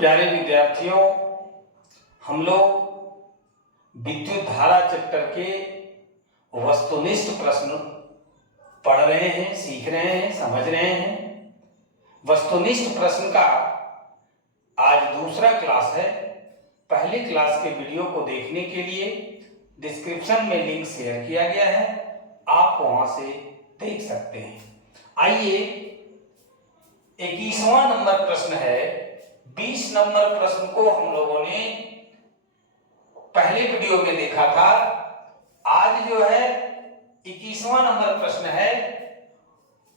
प्यारे विद्यार्थियों, हम लोग विद्युत धारा चैप्टर के वस्तुनिष्ठ प्रश्न पढ़ रहे हैं, सीख रहे हैं, समझ रहे हैं। वस्तुनिष्ठ प्रश्न का आज दूसरा क्लास है। पहली क्लास के वीडियो को देखने के लिए डिस्क्रिप्शन में लिंक शेयर किया गया है, आप वहां से देख सकते हैं। आइए 21वां नंबर प्रश्न है। 20 नंबर प्रश्न को हम लोगों ने पहले वीडियो में देखा था। आज जो है 21वां नंबर प्रश्न है,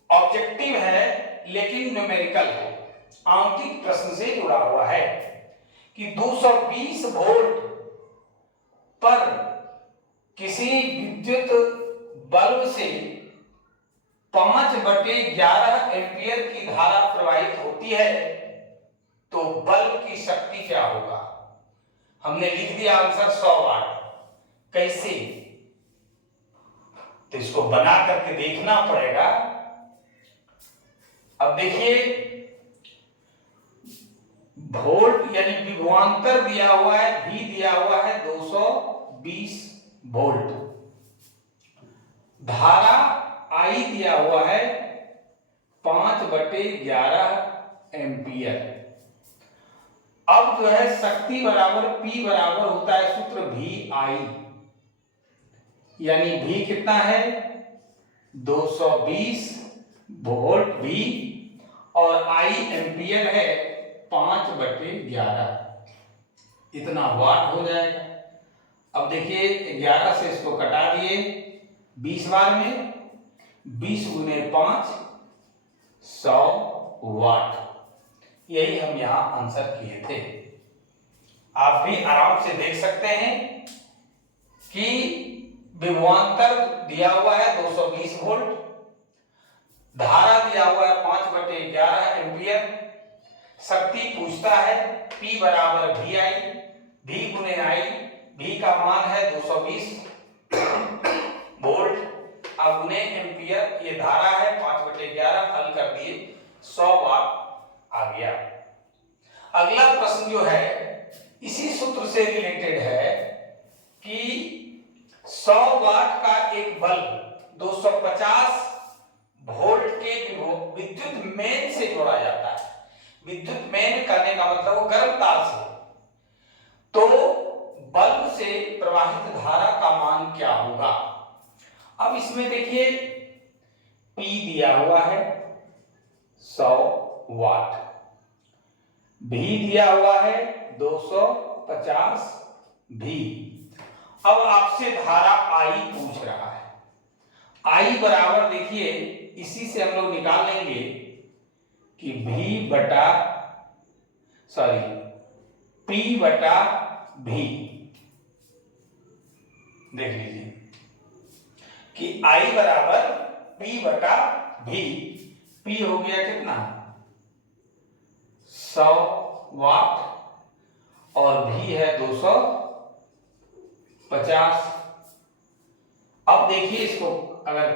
ऑब्जेक्टिव है लेकिन न्यूमेरिकल है, आंकिक प्रश्न से जुड़ा हुआ है कि 220 वोल्ट पर किसी विद्युत बल्ब से 5/11 एम्पियर की धारा प्रवाहित होती है तो बल्ब की शक्ति क्या होगा। हमने लिख दिया आंसर 100 वाट। कैसे, तो इसको बना करके देखना पड़ेगा। अब देखिए, वोल्ट यानी विभवांतर दिया हुआ है, V दिया हुआ है 220 वोल्ट, धारा I दिया हुआ है 5/11 एम्पियर। अब जो है शक्ति बराबर P बराबर होता है सूत्र VI, यानी V कितना है 220 वोल्ट V और I एम्पियर है 5/11, इतना वाट हो जाएगा। अब देखिए 11 से इसको कटा दिए 20 बार में, 20 गुने 5 100 वाट। यही हम यहां आंसर किए थे। आप भी आराम से देख सकते हैं कि विभवांतर दिया हुआ है 220 वोल्ट, धारा दिया हुआ है 5/11 एम्पियर, शक्ति पूछता है P बराबर VI, V गुने I, V का मान है 220 वोल्ट, अब गुने एम्पियर, ये धारा है 5/11, हल कर दिए 100 वाट आ गया। अगला प्रश्न जो है इसी सूत्र से रिलेटेड है कि 100 वाट का एक बल्ब 250 वोल्ट के विद्युत मेन से जोड़ा जाता है। विद्युत मेन करने का मतलब वो गर्म तार से, तो बल्ब से प्रवाहित धारा का मान क्या होगा। अब इसमें देखिए P दिया हुआ है 100 वाट, V दिया हुआ है 250 V। अब आपसे धारा I पूछ रहा है। I बराबर देखिए इसी से हम लोग निकाल लेंगे कि P/V, देख लीजिए कि I बराबर P/V। P हो गया कितना 100 वाट और V है 250। अब देखिए इसको अगर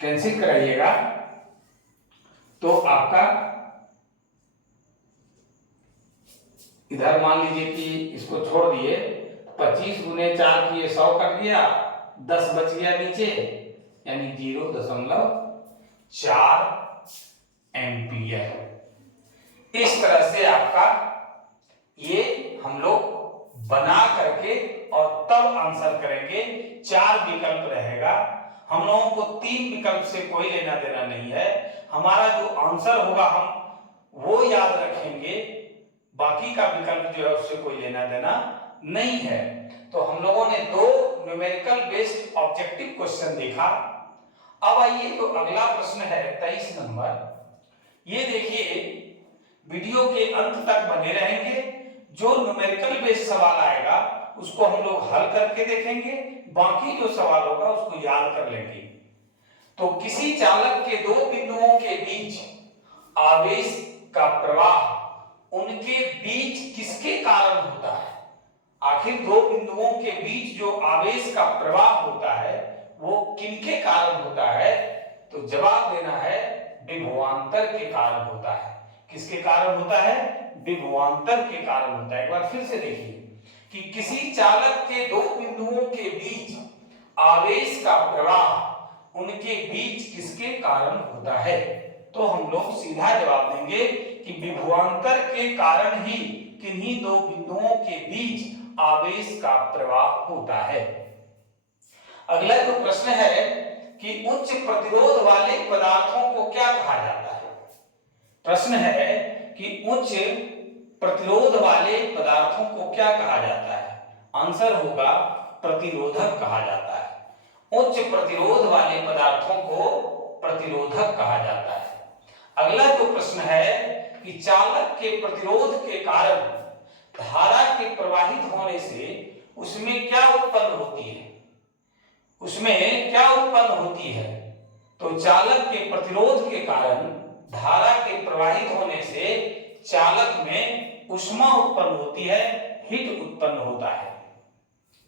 कैंसिल कराइएगा तो आपका इधर मान लीजिए कि इसको छोड़ दिए, 25 गुने 4 किए 100 कट गया, 10 बच गया नीचे, यानी 0.4 एम्पियर। इस तरह से आपका ये हम लोग बना करके और तब आंसर करेंगे। 4 विकल्प रहेगा, हम लोगों को 3 विकल्प से कोई लेना देना नहीं है। हमारा जो आंसर होगा हम वो याद रखेंगे, बाकी का विकल्प जो है उससे कोई लेना देना नहीं है। तो हम लोगों ने 2 न्यूमेरिकल बेस्ड ऑब्जेक्टिव क्वेश्चन देखा। अब आइए तो अगला प्रश्न है 23 नंबर। ये देखिए वीडियो के अंत तक बने रहेंगे, जो न्यूमेरिकल बेस्ड सवाल आएगा उसको हम लोग हल करके देखेंगे, बाकी जो सवाल होगा उसको याद कर लेंगे। तो किसी चालक के 2 बिंदुओं के बीच आवेश का प्रवाह उनके बीच किसके कारण होता है। आखिर 2 बिंदुओं के बीच जो आवेश का प्रवाह होता है वो किनके कारण होता है, तो जवाब देना है विभवांतर के कारण होता है। किसके कारण होता है? विभवांतर के कारण होता है। एक बार फिर से देखिए कि किसी चालक के दो बिंदुओं के बीच आवेश का प्रवाह उनके बीच किसके कारण होता है? तो हम लोग सीधा जवाब देंगे कि विभवांतर के कारण ही किन्हीं दो बिंदुओं के बीच आवेश का प्रवाह होता है। अगला जो प्रश्न है कि उच्च प्रतिरोध वाले पदार्थों को क्या कहा जाता है? प्रश्न है कि उच्च प्रतिरोध वाले पदार्थों को क्या कहा जाता है? आंसर होगा प्रतिरोधक कहा जाता है। उच्च प्रतिरोध वाले पदार्थों को प्रतिरोधक कहा जाता है। अगला जो प्रश्न है कि चालक के प्रतिरोध के कारण धारा के प्रवाहित होने से उसमें क्या उत्पन्न होती है? उसमें क्या उत्पन्न होती है? तो चालक के प्रतिरोध के कारण धारा के प्रवाहित होने से चालक में ऊष्मा उत्पन्न होती है, हीट उत्पन्न होता है।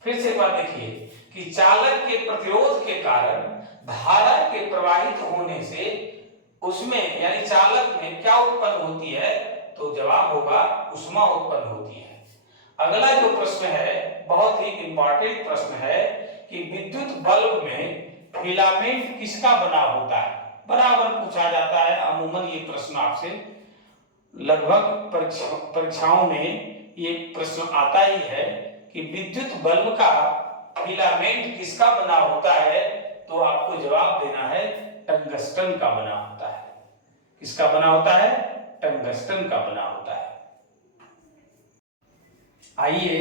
फिर से एक बार देखिए कि चालक के प्रतिरोध के कारण धारा के प्रवाहित होने से उसमें यानी चालक में क्या उत्पन्न होती है? तो जवाब होगा ऊष्मा उत्पन्न होती है। अगला जो प्रश्न है बहुत ही इंपॉर्टेंट प्रश्न है कि विद्युत बल्ब में फिलामेंट किसका बना होता है? बराबर पूछा जाता है अमूमन ये प्रश्न आपसे लगभग परीक्षाओं में ये प्रश्न आता ही है कि विद्युत बल्ब का फिलामेंट किसका बना होता है? तो आपको जवाब देना है टंगस्टन का बना होता है। किसका बना होता है? टंगस्टन का बना होता है। आइए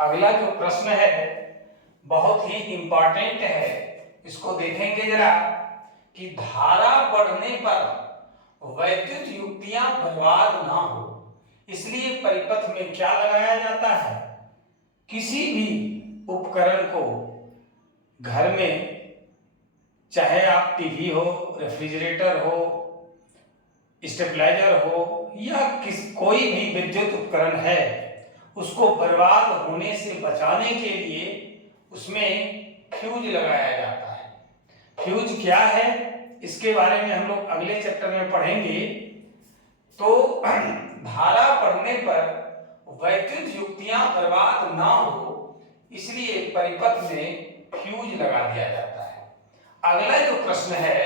अगला जो प्रश्न है बहुत ही इंपॉर्टेंट है, इसको देखेंगे जरा कि धारा बढ़ने पर वैद्युत युक्तियां बर्बाद ना हो इसलिए परिपथ में क्या लगाया जाता है? किसी भी उपकरण को घर में, चाहे आप टीवी हो, रेफ्रिजरेटर हो, स्टेबलाइजर हो या कोई भी विद्युत उपकरण है, उसको बर्बाद होने से बचाने के लिए उसमें फ्यूज लगाया जाता है। फ्यूज क्या है इसके बारे में हम लोग अगले चैप्टर में पढ़ेंगे। तो धारा बढ़ने पर वैद्युत युक्तियां बर्बाद ना हो इसलिए परिपथ में फ्यूज लगा दिया जाता है। अगला जो प्रश्न है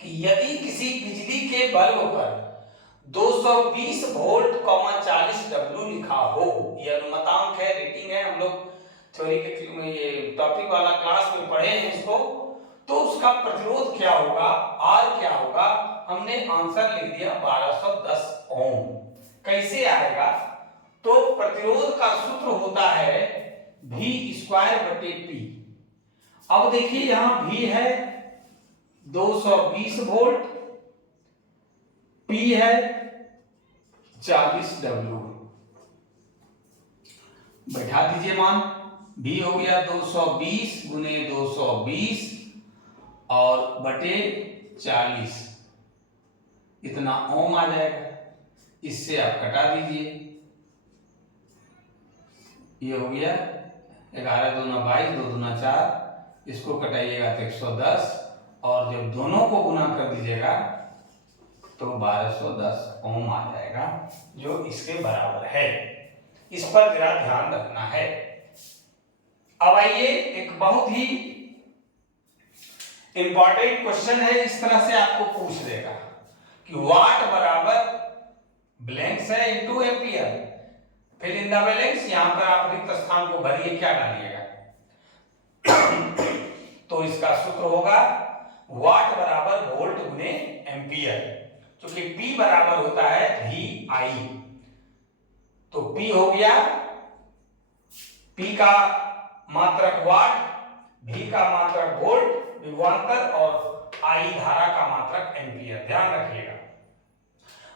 कि यदि किसी बिजली के बल्ब पर 220 वोल्ट 40 W लिखा हो, यह अनुमतांक है, रेटिंग है, हम लोग थ्योरी के ये टॉपिक वाला क्लास में पढ़े हैं इसको, तो उसका प्रतिरोध क्या होगा, R क्या होगा? हमने आंसर लिख दिया 1210 ओम। कैसे आएगा? तो प्रतिरोध का सूत्र होता है V²/P। अब देखिए यहां V है 220 वोल्ट, P है 40 W। बैठा दीजिए मान, V हो गया 220 गुने 220 और बटे 40, इतना ओम आ जाएगा। इससे आप कटा दीजिए, ये हो गया 11 दूना 22, 2 दूना 4, इसको कटाइएगा तो 110 और जब दोनों को गुना कर दीजिएगा तो 1210 ओम आ जाएगा, जो इसके बराबर है। इस पर जरा ध्यान रखना है। अब आइए एक बहुत ही इंपॉर्टेंट क्वेश्चन है, इस तरह से आपको पूछ देगा कि वाट बराबर ब्लैंक्स है इनटू एम्पियर, फिर इन द ब्लैंक्स, यहां पर आप रिक्त स्थान को भरिए, क्या डालिएगा? तो इसका सूत्र होगा वाट बराबर वोल्ट गुने एम्पियर, क्योंकि P बराबर होता है VI। तो P हो गया, P का मात्रक वाट, V का मात्रक वोल्ट विभवांतर और I धारा का मात्रक एम्पियर। ध्यान रखिएगा।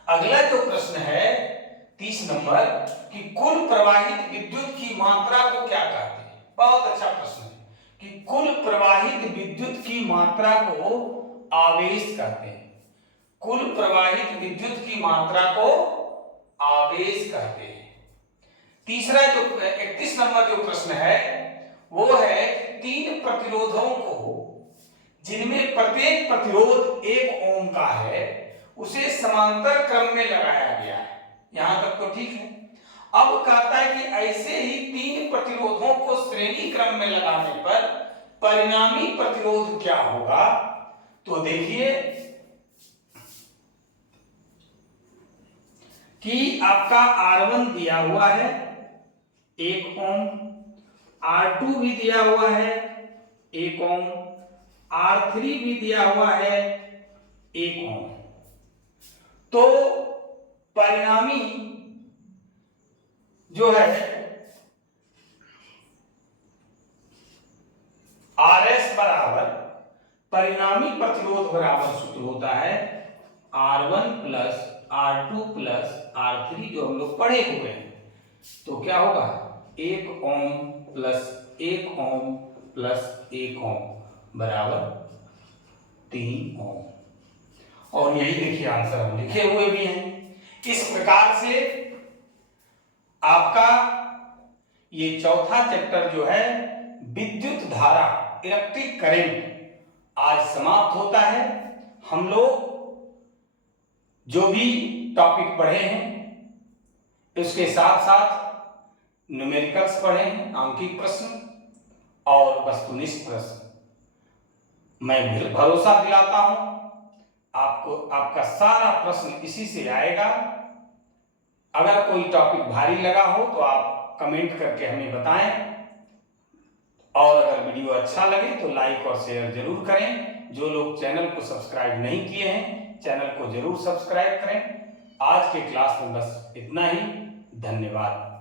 अगला जो प्रश्न है 30 नंबर कि कुल प्रवाहित विद्युत की मात्रा को क्या कहते हैं? बहुत अच्छा प्रश्न है कि कुल प्रवाहित विद्युत की मात्रा को आवेश कहते हैं। कुल प्रवाहित विद्युत की मात्रा को आवेश कहते हैं। तीसरा जो 31 नंबर जो प्रश्न है वो है 3 प्रतिरोधों को जिनमें प्रत्येक प्रतिरोध 1 ओम का है, उसे समांतर क्रम में लगाया गया है। यहां तक तो ठीक है। अब कहता है कि ऐसे ही तीन प्रतिरोधों को श्रेणी क्रम में लगाने पर परिणामी प्रतिरोध क्या होगा। तो देखिए कि आपका R1 दिया हुआ है 1 ओम, R2 भी दिया हुआ है 1 ओम, R3 भी दिया हुआ है 1 ओम। तो परिणामी जो है RS बराबर परिणामी प्रतिरोध बराबर सूत्र होता है R1 plus R2 plus R3 जो हम लोग पढ़े हुए हैं। तो क्या होगा 1 ओम प्लस 1 ओम प्लस 1 ओम बराबर 3 ओम। और यही देखिए आंसर हम लिखे हुए भी हैं। इस प्रकार से आपका ये चौथा चैप्टर जो है विद्युत धारा इलेक्ट्रिक करंट आज समाप्त होता है। हम लोग जो भी टॉपिक पढ़े हैं उसके साथ साथ न्यूमेरिकल्स पढ़े हैं, आंकिक प्रश्न और वस्तुनिष्ठ प्रश्न। मैं भरोसा दिलाता हूं आपको आपका सारा प्रश्न इसी से आएगा। अगर कोई टॉपिक भारी लगा हो तो आप कमेंट करके हमें बताएं और अगर वीडियो अच्छा लगे तो लाइक और शेयर जरूर करें। जो लोग चैनल को सब्सक्राइब नहीं किए हैं चैनल को जरूर सब्सक्राइब करें। आज के क्लास में बस इतना ही। धन्यवाद।